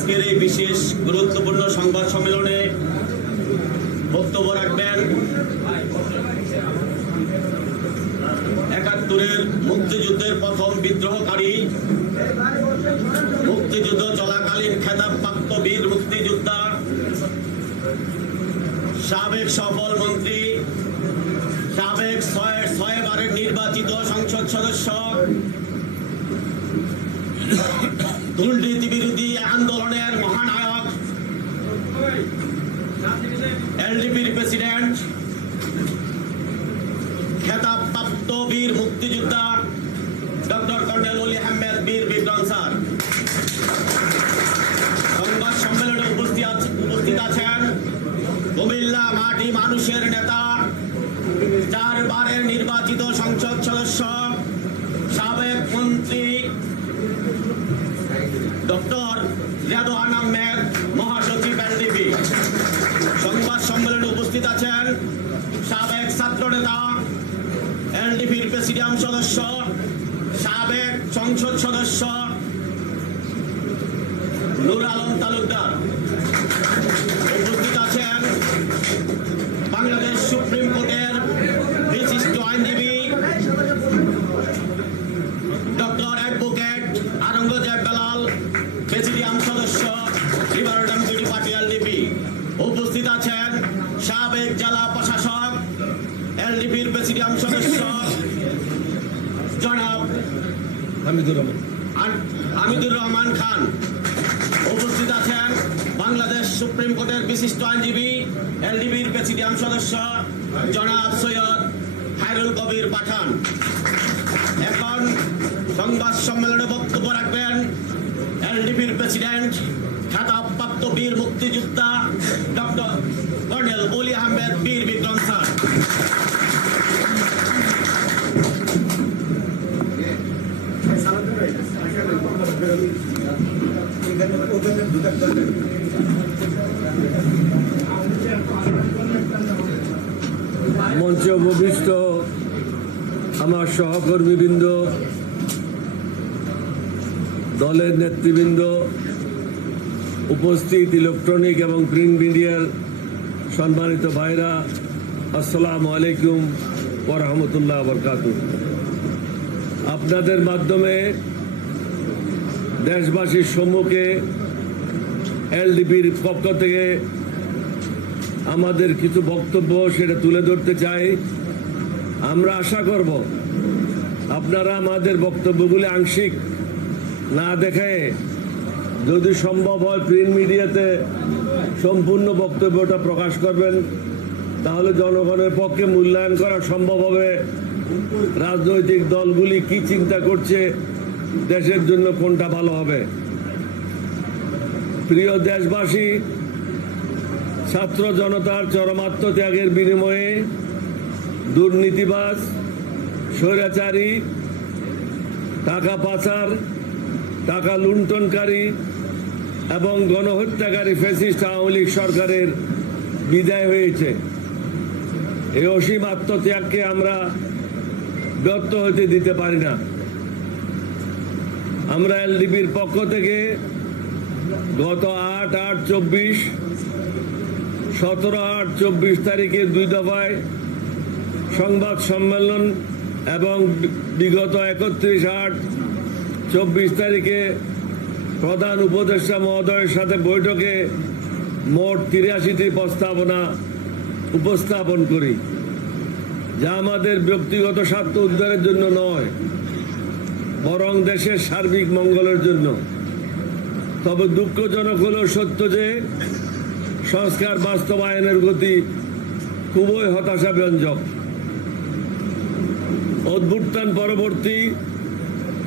আজকের এই বিশেষ গুরুত্বপূর্ণ সংবাদ সম্মেলনে বক্তব্য রাখবেন একাত্তরের মুক্তিযুদ্ধের প্রথম বিদ্রোহকারী, মুক্তিযুদ্ধ চলাকালীন খেতাবপ্রাপ্ত বীর মুক্তিযোদ্ধা, সাবেক সফল মন্ত্রী, সাবেক ছয় ছয়বারের নির্বাচিত সংসদ সদস্য, দুর্নীতি 51 প্রেসিডিয়াম সদস্য সাবেক সংসদ সদস্য হামিদুর রহমান। আন- হামিদুর রহমান খান উপস্থিত আছেন বাংলাদেশ সুপ্রিম কোর্টের বিশিষ্ট আইনজীবী, এলডিবির প্রেসিডিয়াম সদস্য জনাব সৈয়দ হায়রুল কবির পাঠান। এখন সংবাদ সম্মেলনে বক্তব্য রাখবেন এলডিপির প্রেসিডেন্ট খেতাবপ্রাপ্ত বীর মুক্তিযোদ্ধা ডক্টর কর্নেল অলি আহমেদ বীর বিক্রম স্যার। মঞ্চে উপবিষ্ট আমার সহকর্মীবৃন্দ, দলের নেতৃবৃন্দ, উপস্থিত ইলেকট্রনিক এবং প্রিন্ট মিডিয়ার সম্মানিত ভাইরা, আসসালামু আলাইকুম ওরহমতুল্লাহ বরকাত আপনাদের মাধ্যমে দেশবাসীর সম্মুখে এলডিপির পক্ষ থেকে আমাদের কিছু বক্তব্য সেটা তুলে ধরতে চাই। আমরা আশা করব আপনারা আমাদের বক্তব্যগুলি আংশিক না দেখে যদি সম্ভব হয় প্রিন্ট মিডিয়াতে সম্পূর্ণ বক্তব্যটা প্রকাশ করবেন, তাহলে জনগণের পক্ষে মূল্যায়ন করা সম্ভব হবে। রাজনৈতিক দলগুলি কি চিন্তা করছে দেশের জন্য কোনটা ভালো হবে? প্রিয় দেশবাসী, ছাত্র জনতার চরমাত্ম ত্যাগের বিনিময়ে দুর্নীতিবাজ, স্বৈরাচারী, টাকা পাচার, টাকা লুণ্ঠনকারী এবং গণহত্যাকারী ফ্যাসিস্ট আওয়ামী লীগ সরকারের বিদায় হয়েছে। এই অসীম আত্মত্যাগকে আমরা ব্যর্থ হতে দিতে পারি না। আমরা এলডিপির পক্ষ থেকে গত আট আট চব্বিশ, সতেরো আট চব্বিশ তারিখে দুই দফায় সংবাদ সম্মেলন এবং বিগত একত্রিশ আট চব্বিশ তারিখে প্রধান উপদেষ্টা মহোদয়ের সাথে বৈঠকে মোট তিরাশিটি প্রস্তাবনা উপস্থাপন করি, যা আমাদের ব্যক্তিগত স্বার্থ উদ্ধারের জন্য নয়। বরং দেশের সার্বিক মঙ্গলের জন্য। তবে দুঃখজনক হলেও সত্য যে, সংস্কার বাস্তবায়নের গতি খুবই হতাশা ব্যঞ্জক অভ্যুত্থান পরবর্তী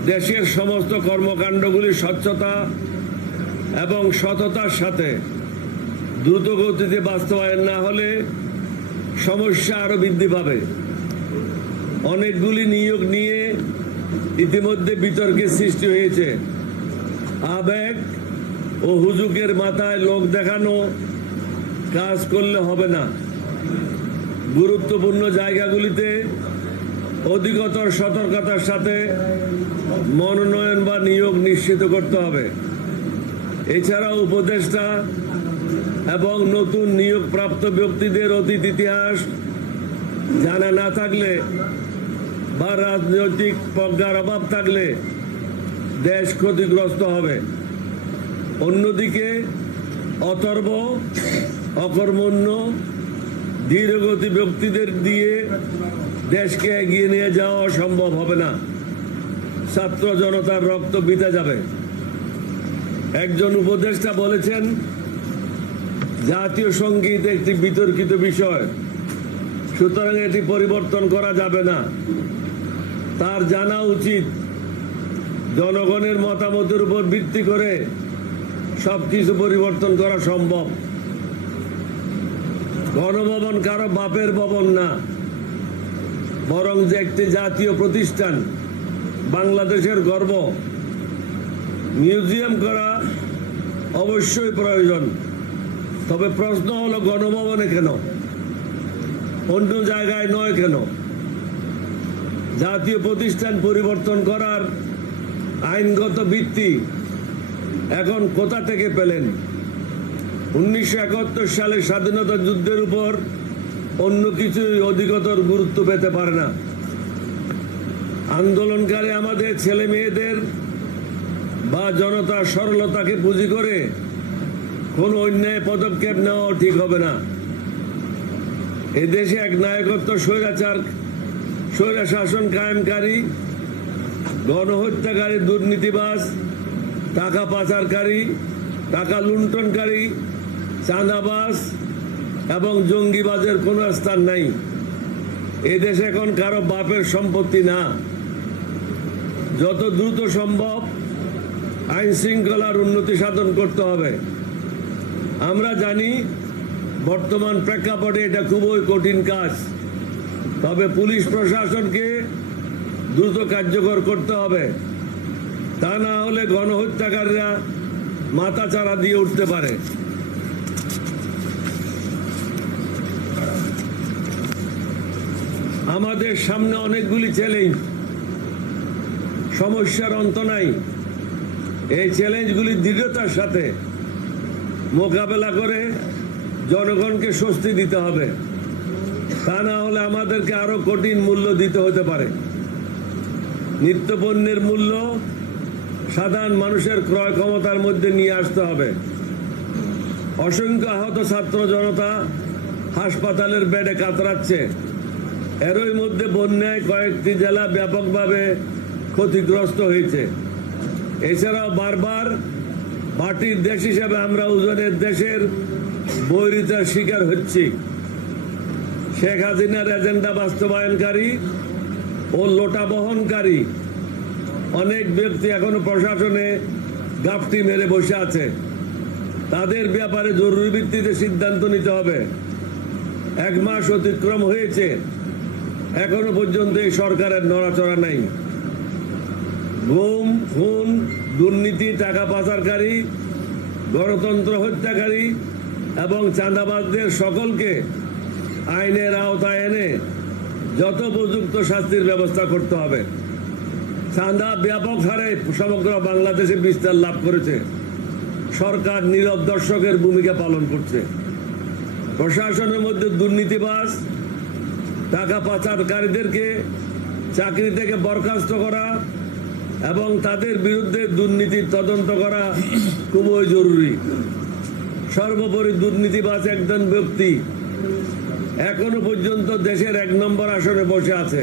দেশের সমস্ত কর্মকাণ্ডগুলি স্বচ্ছতা এবং সততার সাথে দ্রুত গতিতে বাস্তবায়ন না হলে সমস্যা আরও বৃদ্ধি পাবে। অনেকগুলি নিয়োগ নিয়ে ইতিমধ্যে বিতর্কের সৃষ্টি হয়েছে। আবেগ ও হুজুকের মাথায় লোক দেখানো কাজ করলে হবে না। গুরুত্বপূর্ণ জায়গাগুলিতে অধিকতর সতর্কতার সাথে মনোনয়ন বা নিয়োগ নিশ্চিত করতে হবে। এছাড়াও উপদেষ্টা এবং নতুন নিয়োগপ্রাপ্ত ব্যক্তিদের অতীত ইতিহাস জানা না থাকলে বা রাজনৈতিক প্রজ্ঞার অভাব থাকলে দেশ ক্ষতিগ্রস্ত হবে। অন্যদিকে, অতর্ব, অকর্মণ্য, ধীরগতি ব্যক্তিদের দিয়ে দেশকে এগিয়ে নিয়ে যাওয়া সম্ভব হবে না। ছাত্র জনতার রক্ত বিতে যাবে। একজন উপদেষ্টা বলেছেন, জাতীয় সংগীত একটি বিতর্কিত বিষয়, সুতরাং এটি পরিবর্তন করা যাবে না। তার জানা উচিত। জনগণের মতামতের উপর ভিত্তি করে সব কিছু পরিবর্তন করা সম্ভব। গণভবন কারও বাপের ভবন না, বরং যে একটি জাতীয় প্রতিষ্ঠান, বাংলাদেশের গর্ব। মিউজিয়াম করা অবশ্যই প্রয়োজন। তবে প্রশ্ন হলো গণভবনে কেন? অন্য জায়গায় নয় কেন? জাতীয় প্রতিষ্ঠান পরিবর্তন করার আইনগত ভিত্তি এখন কোথা থেকে পেলেন? উনিশশো একাত্তর সালে স্বাধীনতা যুদ্ধের উপর অন্য কিছুই অধিকতর গুরুত্ব পেতে পারে না। আন্দোলনকারী আমাদের ছেলে মেয়েদের বা জনতার সরলতাকে পুঁজি করে কোনো অন্যায় পদক্ষেপ নেওয়া ঠিক হবে না। এদেশে এক নায়কত্ব স্বৈরাচার স্বৈরা শাসন কায়েমকারী, গণহত্যাকারী, দুর্নীতিবাজ, টাকা পাচারকারী, টাকা লুণ্ঠনকারী, চাঁদাবাজ এবং জঙ্গিবাজের কোনো স্থান নাই। এদেশ এখন কারও বাপের সম্পত্তি না। যত দ্রুত সম্ভব আইন শৃঙ্খলার উন্নতি সাধন করতে হবে। আমরা জানি বর্তমান প্রেক্ষাপটে এটা খুবই কঠিন কাজ। তবে পুলিশ প্রশাসনকে দ্রুত কার্যকর করতে হবে। তা না হলে গণহত্যাকারীরা মাথা চারা দিয়ে উঠতে পারে। আমাদের সামনে অনেকগুলি চ্যালেঞ্জ সমস্যার অন্ত নাই। এই চ্যালেঞ্জগুলি দৃঢ়তার সাথে মোকাবেলা করে জনগণকে স্বস্তি দিতে হবে। তা না হলে আমাদেরকে আরও কঠিন মূল্য দিতে হতে পারে। নিত্যপণ্যের মূল্য সাধারণ মানুষের ক্রয় ক্ষমতার মধ্যে নিয়ে আসতে হবে। অসংখ্য আহত ছাত্র জনতা হাসপাতালের বেডে কাতরাচ্ছে। এরই মধ্যে বন্যায় কয়েকটি জেলা ব্যাপকভাবে ক্ষতিগ্রস্ত হয়েছে। এছাড়াও বারবার মাটির দেশ হিসাবে আমরা ওজনের দেশের বৈরিতার শিকার হচ্ছি। শেখ হাসিনার এজেন্ডা বাস্তবায়নকারী ও লোটা বহনকারী। অনেক ব্যক্তি এখনও প্রশাসনে গাপটি মেরে বসে আছে। তাদের ব্যাপারে জরুরি ভিত্তিতে সিদ্ধান্ত নিতে হবে। এক মাস অতিক্রম হয়েছে। এখনও পর্যন্ত এই সরকারের নড়াচড়া নাই। ঘুম খুন, দুর্নীতি, টাকা পাচারকারী, গণতন্ত্র হত্যাকারী এবং চাঁদাবাজদের সকলকে আইনের আওতায় এনে যত উপযুক্ত শাস্তির ব্যবস্থা করতে হবে। চাঁদা ব্যাপক হারে সমগ্র বাংলাদেশে বিস্তার লাভ করেছে। সরকার নীরব দর্শকের ভূমিকা পালন করছে। প্রশাসনের মধ্যে দুর্নীতিবাস টাকা পাচারকারীদেরকে চাকরি থেকে বরখাস্ত করা এবং তাদের বিরুদ্ধে দুর্নীতির তদন্ত করা খুবই জরুরি। সর্বোপরি দুর্নীতিবাস একজন ব্যক্তি এখনও পর্যন্ত দেশের এক নম্বর আসনে বসে আছে।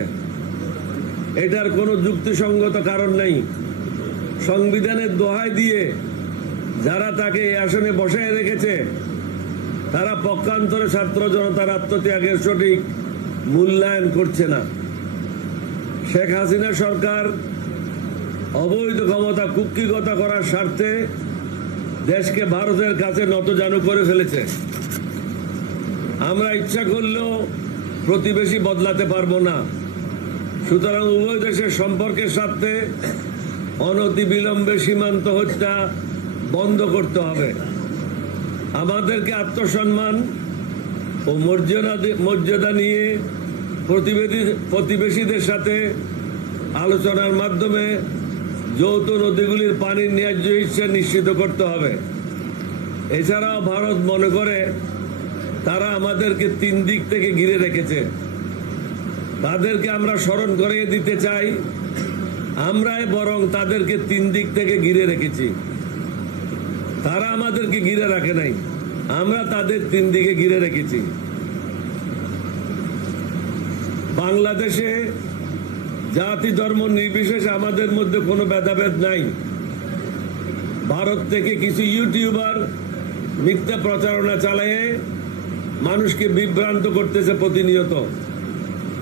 এটার কোনো যুক্তিসঙ্গত কারণ নেই। সংবিধানের দোহাই দিয়ে যারা তাকে এই আসনে বসায় রেখেছে, তারা পক্ষান্তরে ছাত্র জনতার আত্মত্যাগের সঠিক মূল্যায়ন করছে না। শেখ হাসিনা সরকার অবৈধ ক্ষমতা কুক্ষিগতা করার স্বার্থে দেশকে ভারতের কাছে নতজানু করে ফেলেছে। আমরা ইচ্ছা করলেও প্রতিবেশী বদলাতে পারব না। সুতরাং উভয় দেশের সম্পর্কের স্বার্থে অনতি বিলম্বে সীমান্ত হত্যা বন্ধ করতে হবে। আমাদেরকে আত্মসম্মান ও মর্যাদা মর্যাদা নিয়ে প্রতিবেদী প্রতিবেশীদের সাথে আলোচনার মাধ্যমে যৌথ নদীগুলির পানির ন্যায্য হিসা নিশ্চিত করতে হবে। এছাড়াও ভারত মনে করে তারা আমাদেরকে তিন দিক থেকে ঘিরে রেখেছে। তাদেরকে আমরা স্মরণ করিয়ে দিতে চাই। আমরাই বরং তাদেরকে তিন দিক থেকে ঘিরে রেখেছি। তারা আমাদেরকে ঘিরে রাখে নাই। আমরা তাদের তিন দিকে ঘিরে রেখেছি। বাংলাদেশে জাতি ধর্ম নির্বিশেষে আমাদের মধ্যে কোনো ভেদাভেদ নাই। ভারত থেকে কিছু ইউটিউবার মিথ্যা প্রচারণা চালিয়ে মানুষকে বিভ্রান্ত করতেছে প্রতিনিয়ত।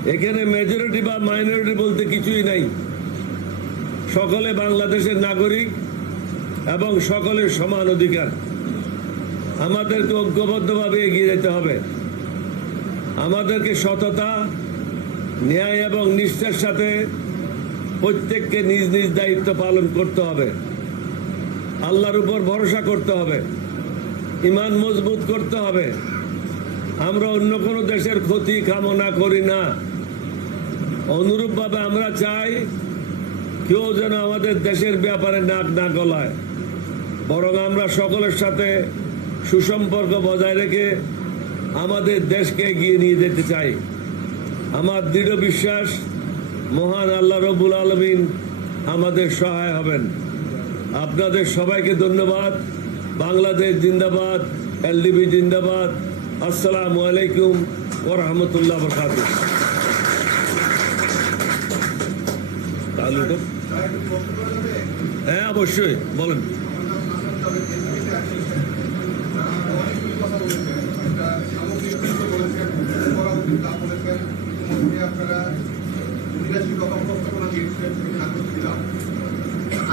এখানে মেজরিটি বা মাইনরিটি বলতে কিছুই নাই। সকলে বাংলাদেশের নাগরিক এবং সকলের সমান অধিকার। আমাদেরকে ঐক্যবদ্ধভাবে এগিয়ে যেতে হবে। আমাদেরকে সততা, ন্যায় এবং নিষ্ঠার সাথে প্রত্যেককে নিজ নিজ দায়িত্ব পালন করতে হবে। আল্লাহর উপর ভরসা করতে হবে। ইমান মজবুত করতে হবে। আমরা অন্য কোনো দেশের ক্ষতি কামনা করি না। অনুরূপভাবে আমরা চাই কেউ যেন আমাদের দেশের ব্যাপারে নাক না গলায়। বরং আমরা সকলের সাথে সুসম্পর্ক বজায় রেখে আমাদের দেশকে এগিয়ে নিয়ে যেতে চাই। আমার দৃঢ় বিশ্বাস, মহান আল্লাহ রবুল আলমিন আমাদের সহায় হবেন। আপনাদের সবাইকে ধন্যবাদ। বাংলাদেশ জিন্দাবাদ, এলডিবি জিন্দাবাদ। আসসালামু আলাইকুম ওরহামতুল্লাহ বরকাত হ্যাঁ অবশ্যই, বলেন।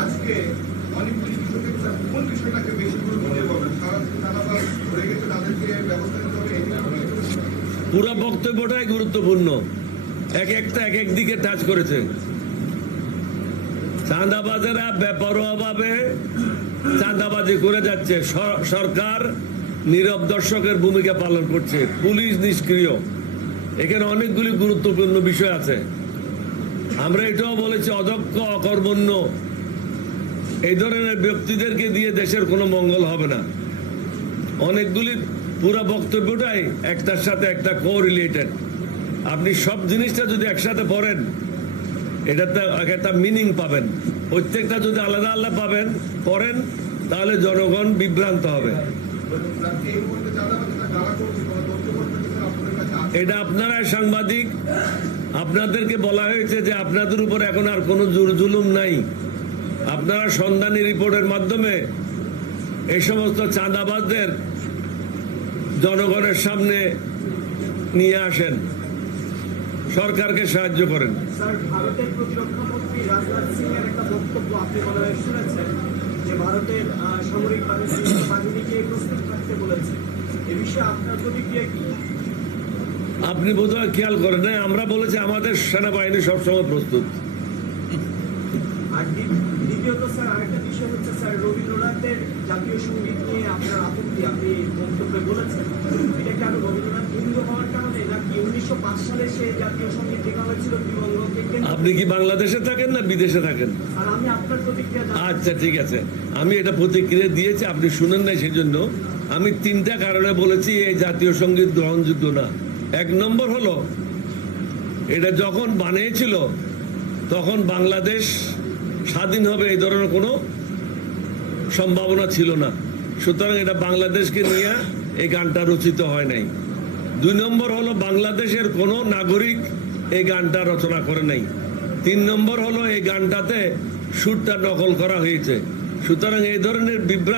আজকে অনেকগুলি বিষয় থেকে স্যার কোন বিষয়টাকে বেশি গুরুত্ব দিয়ে বলবেন সারা চাঁদাবাজ ধরে গেছে তাদেরকে ব্যবস্থা নিতে হবে এই বিষয়ে পুরো বক্তব্যটাই গুরুত্বপূর্ণ। এক একটা, এক এক দিকে টাচ করেছে। চাঁদাবাজেরা বেপরোয়াভাবে চাঁদাবাজি করে যাচ্ছে। সর- সরকার নীরব দর্শকের ভূমিকা পালন করছে। পুলিশ নিষ্ক্রিয়। এখানে অনেকগুলি গুরুত্বপূর্ণ বিষয় আছে। আমরা এটাও বলেছি, অদক্ষ, অকর্মণ্য। এই ধরনের ব্যক্তিদেরকে দিয়ে দেশের কোনো মঙ্গল হবে না। অনেকগুলি পুরো বক্তব্যটাই একটার সাথে একটা কো রিলেটেড আপনি সব জিনিসটা যদি একসাথে পড়েন এটাতে একটা মিনিং পাবেন। প্রত্যেকটা যদি আলাদা আলাদা পাবেন, পড়েন, তাহলে জনগণ বিভ্রান্ত হবে। এটা আপনারা সাংবাদিক। আপনাদেরকে বলা হয়েছে যে আপনাদের উপর এখন আর কোনো জোর জুলুম নাই। আপনারা সন্ধানী রিপোর্টের মাধ্যমে এই সমস্ত চাঁদাবাজদের জনগণের সামনে নিয়ে আসেন। সরকারকে সাহায্য করেন। ভারতের সামরিক বাহিনীকে প্রস্তুত থাকতে বলেছে। এ বিষয়ে আপনার প্রতিক্রিয়া কি? আপনি বোধহয় খেয়াল করেন না আমরা বলেছি আমাদের সেনাবাহিনী সবসময় প্রস্তুত। আর দ্বি- দ্বিতীয়ত স্যার আরেকটা বিষয় হচ্ছে স্যার রবীন্দ্রনাথের জাতীয় সংগীত নিয়ে আপনার আপত্তি আপনি বক্তব্যে বলেছেন। এটা কেন রবীন্দ্রনাথ হিন্দু হওয়ার কারণে নাকি উনিশশো পাঁচ সালে সেই জাতীয় সংগীত লেখা হয়েছিল আপনি কি বাংলাদেশে থাকেন না বিদেশে থাকেন? আর আমি আপনার প্রতিক্রিয়া আচ্ছা ঠিক আছে। আমি এটা প্রতিক্রিয়া দিয়েছি আপনি শুনেন নাই সেজন্য। আমি তিনটা কারণে বলেছি এই জাতীয় সংগীত গ্রহণযোগ্য না। এক নম্বর হলো এটা যখন বানিয়েছিল তখন বাংলাদেশ স্বাধীন হবে এই ধরনের কোনো সম্ভাবনা ছিল না। সুতরাং এটা বাংলাদেশকে নিয়ে এই গানটা রচিত হয় নাই। দুই নম্বর হলো বাংলাদেশের কোনো নাগরিক এই গানটা রচনা করে নাই। তিন নম্বর হলো এই গানটাতে সুরটা নকল করা হয়েছে। সুতরাং এই ধরনের বিভ্রান্ত